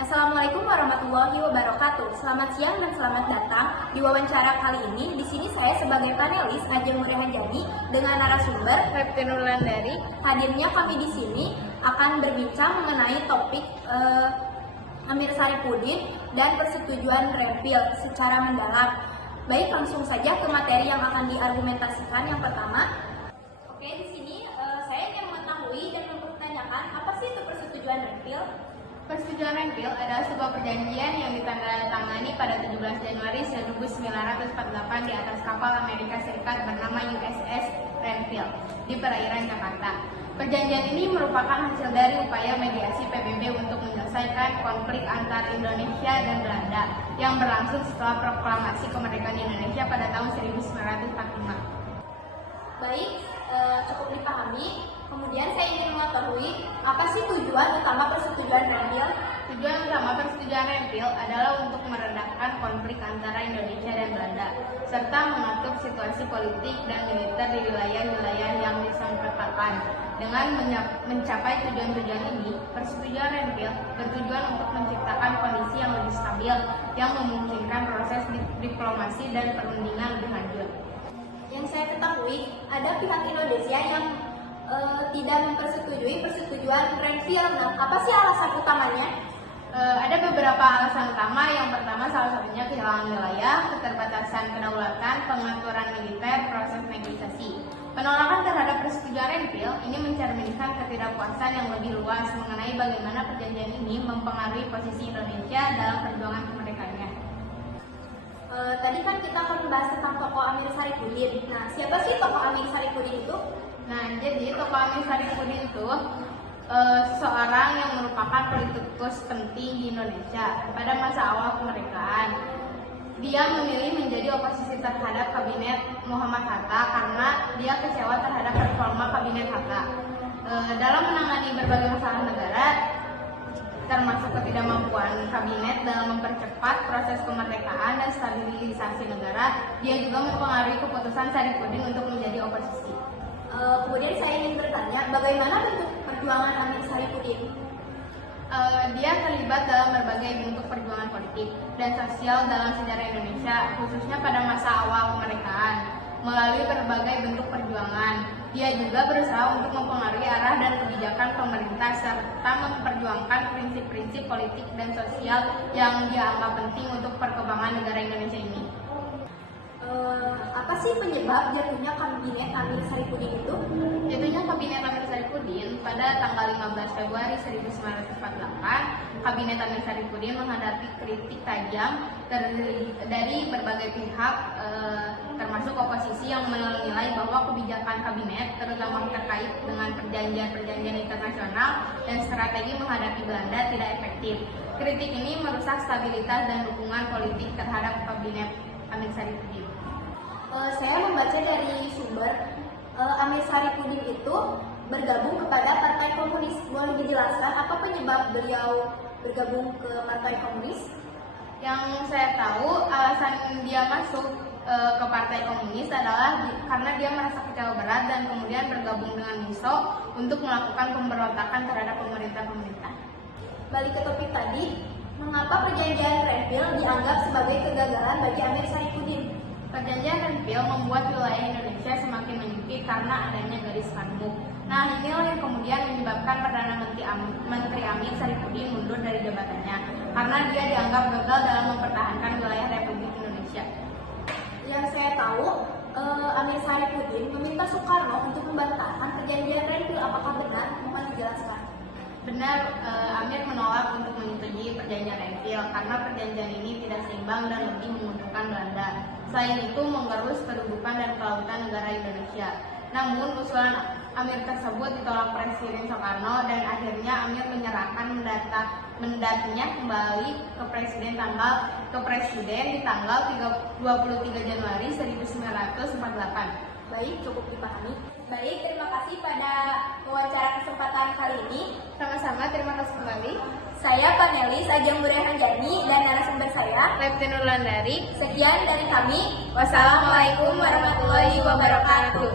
Assalamualaikum warahmatullahi wabarakatuh. Selamat siang dan selamat datang di wawancara kali ini. Di sini saya sebagai panelis Ajeng Murihanjani dengan narasumber Reptinul Landari. Hadirnya kami di sini akan berbincang mengenai topik Amir Saripudin dan persetujuan revil secara mendalam. Baik, langsung saja ke materi yang akan diargumentasikan. Yang pertama, oke, di sini saya ingin mengetahui dan mempertanyakan apa sih itu persetujuan revil? Persetujuan revil adalah sebuah perjanjian yang ditandatangani pada 17 Januari 1948 di atas kapal Amerika Serikat bernama USS Renville di perairan Jakarta. Perjanjian ini merupakan hasil dari upaya mediasi PBB untuk menyelesaikan konflik antara Indonesia dan Belanda yang berlangsung setelah proklamasi kemerdekaan Indonesia pada tahun 1945. Baik, cukup dipahami. Kemudian saya ingin mengetahui apa sih tujuan utama persetujuan revil? Tujuan utama persetujuan revil adalah untuk meredakan konflik antara Indonesia dan Belanda, serta mengatur situasi politik dan militer di wilayah-wilayah yang disengketakan. Dengan mencapai tujuan-tujuan ini, persetujuan revil bertujuan untuk menciptakan kondisi yang lebih stabil, yang memungkinkan proses diplomasi dan perundingan lebih lanjut. Yang saya ketahui, ada pihak Indonesia yang tidak mempersetujui persetujuan revil. Nah, apa sih alasan utamanya? Ada beberapa alasan utama. Yang pertama, salah satunya kehilangan wilayah, keterbatasan kedaulatan, pengaturan militer, proses negosiasi. Penolakan terhadap persetujuan revil ini mencerminkan ketidakpuasan yang lebih luas mengenai bagaimana perjanjian ini mempengaruhi posisi Indonesia dalam perjuangan kemerdekaannya. Tadi kan kita akan membahas tentang tokoh Amir Saripudin. Nah, siapa sih tokoh Amir Saripudin itu? Nah, jadi tokoh Amir Saripudin itu seorang yang merupakan politikus penting di Indonesia pada masa awal kemerdekaan. Dia memilih menjadi oposisi terhadap kabinet Muhammad Hatta karena dia kecewa terhadap reforma kabinet Hatta. Dalam menangani berbagai masalah negara, termasuk ketidakmampuan kabinet dalam mempercepat proses kemerdekaan dan stabilisasi negara, dia juga mempengaruhi keputusan Saripudin untuk menjadi oposisi. Kemudian saya ingin bertanya, bagaimana bentuk perjuangan Amir Saripudin? Dia terlibat dalam berbagai bentuk perjuangan politik dan sosial dalam sejarah Indonesia, khususnya pada masa awal kemerdekaan. Melalui berbagai bentuk perjuangan, dia juga berusaha untuk mempengaruhi arah dan kebijakan pemerintah serta memperjuangkan prinsip-prinsip politik dan sosial yang dia anggap penting untuk perkembangan negara Indonesia ini. Apa sih penyebab jatuhnya kabinet Amir Saripudin itu? Jatuhnya kabinet Amir Saripudin pada tanggal 15 Februari 1948, kabinet Amir Saripudin menghadapi kritik tajam dari berbagai pihak, termasuk oposisi yang menilai bahwa kebijakan kabinet, terutama terkait dengan perjanjian-perjanjian internasional dan strategi menghadapi Belanda, tidak efektif. Kritik ini merusak stabilitas dan dukungan politik terhadap kabinet Amir Saripudin. Saya membaca dari sumber Amir Saripudin itu bergabung kepada Partai Komunis. Boleh dijelaskan apa penyebab beliau bergabung ke Partai Komunis? Yang saya tahu, alasan dia masuk ke Partai Komunis adalah karena dia merasa kecewa berat dan kemudian bergabung dengan MUSO untuk melakukan pemberontakan terhadap pemerintah. Balik ke topik tadi, mengapa perjanjian revil dianggap sebagai kegagalan bagi Amir Saripudin? Perjanjian revil membuat wilayah Indonesia semakin menyempit karena adanya garis Panmuk. Nah, inilah yang kemudian menyebabkan Perdana Menteri Amir Saripudin mundur dari jabatannya karena dia dianggap gagal dalam mempertahankan wilayah Republik Indonesia. Yang saya tahu, Amir Saripudin meminta Soekarno untuk membatalkan perjanjian revil. Apakah benar? Mohon dijelaskan. Benar, Amir menolak untuk menyetujui perjanjian revil karena perjanjian ini tidak seimbang dan lebih menguntungkan Belanda. Selain itu, menggerus kedudukan dan kelautan negara Indonesia. Namun, usulan Amir tersebut ditolak Presiden Soekarno dan akhirnya Amir menyerahkan mandatnya kembali ke Presiden di tanggal 23 Januari 1948. Baik, cukup dipahami. Baik, terima kasih pada wawancara kesempatan kali ini. Sama-sama, terima kasih kembali. Saya panelis Ajeng Murihanjani dan narasumber saya Reptinul Landari. Sekian dari kami. Wassalamualaikum warahmatullahi wabarakatuh.